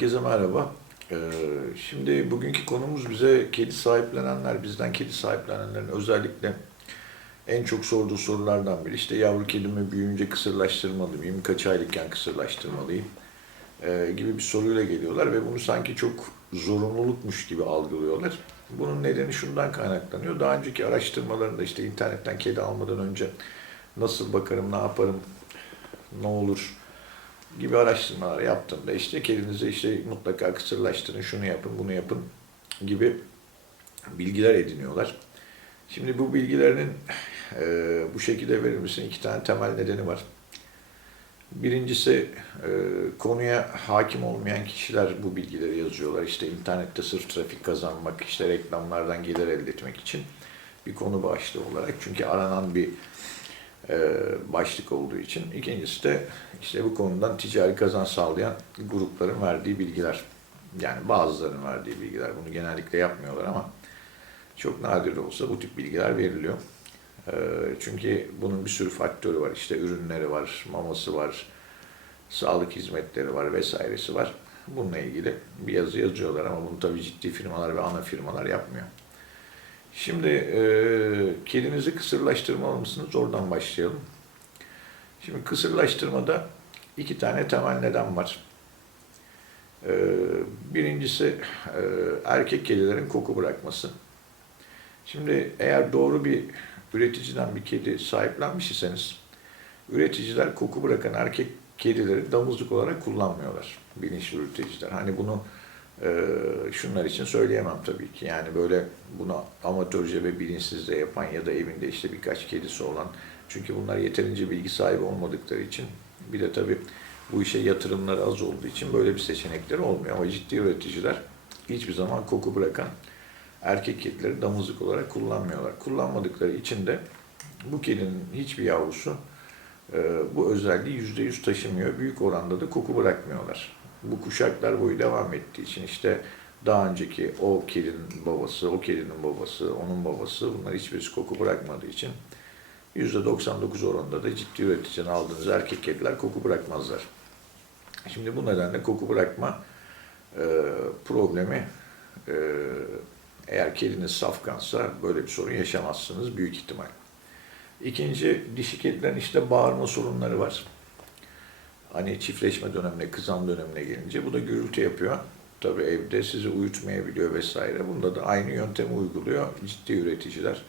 Herkese merhaba. Ee, Şimdi bugünkü konumuz bize kedi sahiplenenler, bizden kedi sahiplenenlerin özellikle en çok sorduğu sorulardan biri. İşte yavru kedimi büyüyünce kısırlaştırmalı mıyım, kaç aylıkken kısırlaştırmalıyım ee, gibi bir soruyla geliyorlar ve bunu sanki çok zorunlulukmuş gibi algılıyorlar. Bunun nedeni şundan kaynaklanıyor. Daha önceki araştırmalarında işte internetten kedi almadan önce nasıl bakarım, ne yaparım, ne olur gibi araştırmalar yaptığımda işte kedinizi işte mutlaka kısırlaştırın, şunu yapın, bunu yapın gibi bilgiler ediniyorlar. Şimdi bu bilgilerin e, bu şekilde verilmesinin iki tane temel nedeni var. Birincisi e, konuya hakim olmayan kişiler bu bilgileri yazıyorlar. İşte internette sırf trafik kazanmak, işte reklamlardan gelir elde etmek için bir konu başlığı olarak. Çünkü aranan bir başlık olduğu için. İkincisi de işte bu konudan ticari kazanç sağlayan grupların verdiği bilgiler. Yani bazılarının verdiği bilgiler. Bunu genellikle yapmıyorlar ama çok nadir de olsa bu tip bilgiler veriliyor. E, Çünkü bunun bir sürü faktörü var. İşte ürünleri var, maması var, sağlık hizmetleri var vesairesi var. Bununla ilgili bir yazı yazıyorlar ama bunu tabii ciddi firmalar ve ana firmalar yapmıyor. Şimdi e, kedinizi kısırlaştırmalı mısınız? Oradan başlayalım. Şimdi kısırlaştırmada iki tane temel neden var. E, birincisi e, erkek kedilerin koku bırakması. Şimdi eğer doğru bir üreticiden bir kedi sahiplenmiş iseniz, üreticiler koku bırakan erkek kedileri damızlık olarak kullanmıyorlar. Bilinçli üreticiler. Hani bunu ee, şunlar için söyleyemem tabii ki. Yani böyle bunu amatörce ve bilinçsizce yapan ya da evinde işte birkaç kedisi olan. Çünkü bunlar yeterince bilgi sahibi olmadıkları için bir de tabii bu işe yatırımları az olduğu için böyle bir seçenekleri olmuyor. Ama ciddi üreticiler hiçbir zaman koku bırakan erkek kedileri damızlık olarak kullanmıyorlar. Kullanmadıkları için de bu kedinin hiçbir yavrusu e, bu özelliği yüzde yüz taşımıyor. Büyük oranda da koku bırakmıyorlar bu kuşaklar boyu devam ettiği için işte daha önceki o kedinin babası, o kedinin babası, onun babası bunlar hiçbirisi koku bırakmadığı için %99 oranında da ciddi üreticiden aldığınız erkek kediler koku bırakmazlar. Şimdi bu nedenle koku bırakma e, problemi e, eğer kediniz safkansa böyle bir sorun yaşamazsınız büyük ihtimal. İkinci dişi kedilerin işte bağırma sorunları var. Hani çiftleşme dönemine, kızam dönemine gelince bu da gürültü yapıyor. Tabii evde sizi uyutmayabiliyor vesaire. Bunda da aynı yöntemi uyguluyor ciddi üreticiler.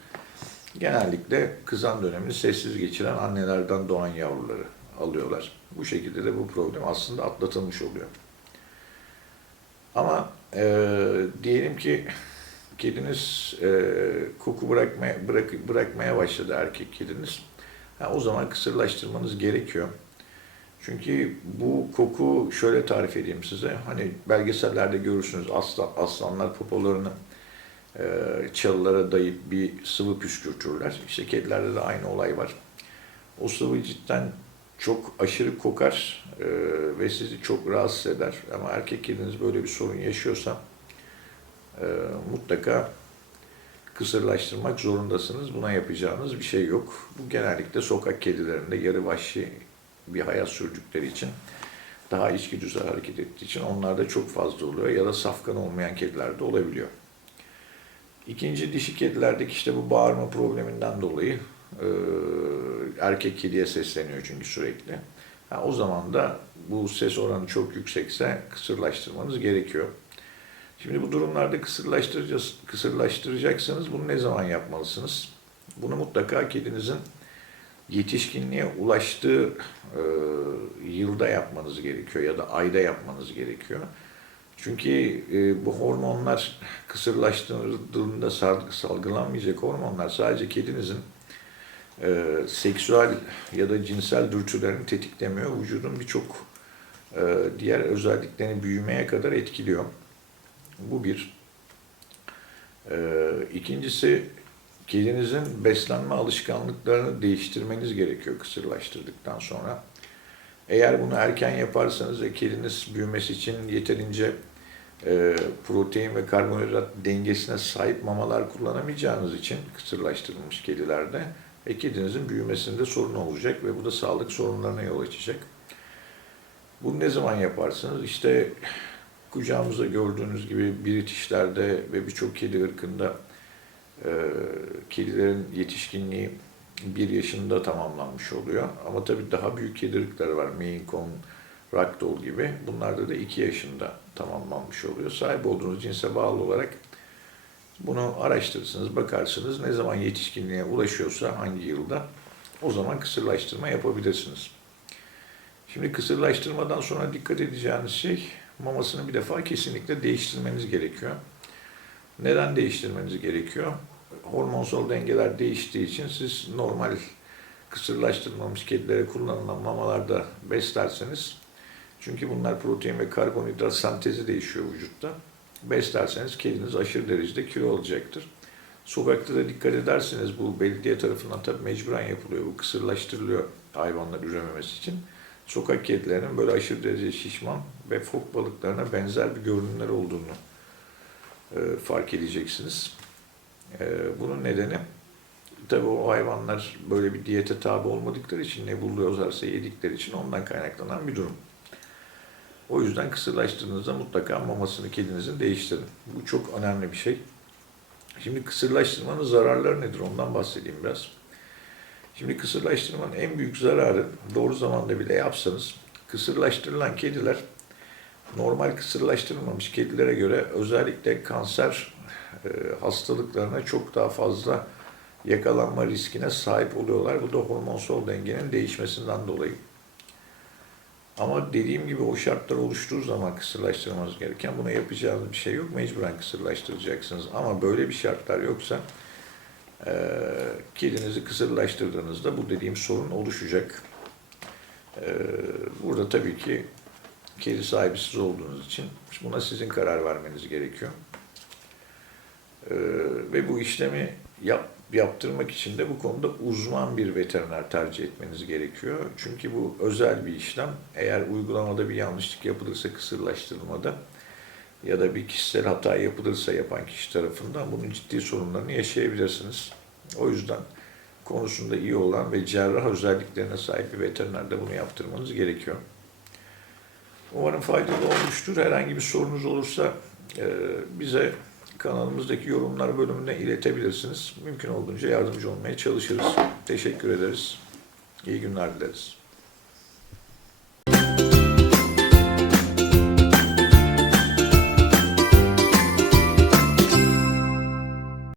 Genellikle kızan dönemini sessiz geçiren annelerden doğan yavruları alıyorlar. Bu şekilde de bu problem aslında atlatılmış oluyor. Ama e, diyelim ki kediniz e, koku bırakmaya, bırak, bırakmaya başladı erkek kediniz. Ha, o zaman kısırlaştırmanız gerekiyor. Çünkü bu koku şöyle tarif edeyim size. Hani belgesellerde görürsünüz aslan, aslanlar popolarını e, çalılara dayayıp bir sıvı püskürtürler. İşte kedilerde de aynı olay var. O sıvı cidden çok aşırı kokar e, ve sizi çok rahatsız eder. Ama erkek kediniz böyle bir sorun yaşıyorsa e, mutlaka kısırlaştırmak zorundasınız. Buna yapacağınız bir şey yok. Bu genellikle sokak kedilerinde yarı vahşi bir hayat sürdükleri için daha içgüdüsel hareket ettiği için onlarda çok fazla oluyor ya da safkan olmayan kedilerde olabiliyor. İkinci dişi kedilerdeki işte bu bağırma probleminden dolayı e, erkek kediye sesleniyor çünkü sürekli. Ha, o zaman da bu ses oranı çok yüksekse kısırlaştırmanız gerekiyor. Şimdi bu durumlarda kısırlaştıracağız, kısırlaştıracaksanız bunu ne zaman yapmalısınız? Bunu mutlaka kedinizin yetişkinliğe ulaştığı e, yılda yapmanız gerekiyor ya da ayda yapmanız gerekiyor. Çünkü e, bu hormonlar kısırlaştırıldığında salgılanmayacak hormonlar sadece kedinizin e, seksüel ya da cinsel dürtülerini tetiklemiyor. Vücudun birçok e, diğer özelliklerini büyümeye kadar etkiliyor. Bu bir. E, ikincisi kedinizin beslenme alışkanlıklarını değiştirmeniz gerekiyor kısırlaştırdıktan sonra. Eğer bunu erken yaparsanız ve kediniz büyümesi için yeterince e, protein ve karbonhidrat dengesine sahip mamalar kullanamayacağınız için kısırlaştırılmış kedilerde ve kedinizin büyümesinde sorun olacak ve bu da sağlık sorunlarına yol açacak. Bunu ne zaman yaparsınız? İşte kucağımızda gördüğünüz gibi British'lerde ve birçok kedi ırkında e, kedilerin yetişkinliği bir yaşında tamamlanmış oluyor. Ama tabii daha büyük kedi var. Maine Coon, Ragdoll gibi. Bunlarda da 2 yaşında tamamlanmış oluyor. Sahip olduğunuz cinse bağlı olarak bunu araştırırsınız, bakarsınız. Ne zaman yetişkinliğe ulaşıyorsa hangi yılda o zaman kısırlaştırma yapabilirsiniz. Şimdi kısırlaştırmadan sonra dikkat edeceğiniz şey mamasını bir defa kesinlikle değiştirmeniz gerekiyor. Neden değiştirmeniz gerekiyor? Hormonsal dengeler değiştiği için siz normal kısırlaştırılmamış kedilere kullanılan mamalarda beslerseniz çünkü bunlar protein ve karbonhidrat sentezi değişiyor vücutta. Beslerseniz kediniz aşırı derecede kilo alacaktır. Sokakta da dikkat ederseniz bu belediye tarafından tabii mecburen yapılıyor. Bu kısırlaştırılıyor hayvanlar ürememesi için. Sokak kedilerinin böyle aşırı derece şişman ve fok balıklarına benzer bir görünümler olduğunu e, fark edeceksiniz. E, bunun nedeni tabii o hayvanlar böyle bir diyete tabi olmadıkları için ne buluyorlarsa yedikleri için ondan kaynaklanan bir durum. O yüzden kısırlaştırdığınızda mutlaka mamasını kedinizin değiştirin. Bu çok önemli bir şey. Şimdi kısırlaştırmanın zararları nedir ondan bahsedeyim biraz. Şimdi kısırlaştırmanın en büyük zararı doğru zamanda bile yapsanız kısırlaştırılan kediler normal kısırlaştırılmamış kedilere göre özellikle kanser e, hastalıklarına çok daha fazla yakalanma riskine sahip oluyorlar. Bu da hormonsal dengenin değişmesinden dolayı. Ama dediğim gibi o şartlar oluştuğu zaman kısırlaştırmanız gereken buna yapacağınız bir şey yok. Mecburen kısırlaştıracaksınız. Ama böyle bir şartlar yoksa e, kedinizi kısırlaştırdığınızda bu dediğim sorun oluşacak. E, burada tabii ki kedi sahibi siz olduğunuz için buna sizin karar vermeniz gerekiyor. E, ve bu işlemi yap, yaptırmak için de bu konuda uzman bir veteriner tercih etmeniz gerekiyor. Çünkü bu özel bir işlem. Eğer uygulamada bir yanlışlık yapılırsa kısırlaştırılmada ya da bir kişisel hata yapılırsa yapan kişi tarafından bunun ciddi sorunlarını yaşayabilirsiniz. O yüzden konusunda iyi olan ve cerrah özelliklerine sahip bir veterinerde bunu yaptırmanız gerekiyor. Umarım faydalı olmuştur. Herhangi bir sorunuz olursa e, bize kanalımızdaki yorumlar bölümüne iletebilirsiniz. Mümkün olduğunca yardımcı olmaya çalışırız. Teşekkür ederiz. İyi günler dileriz.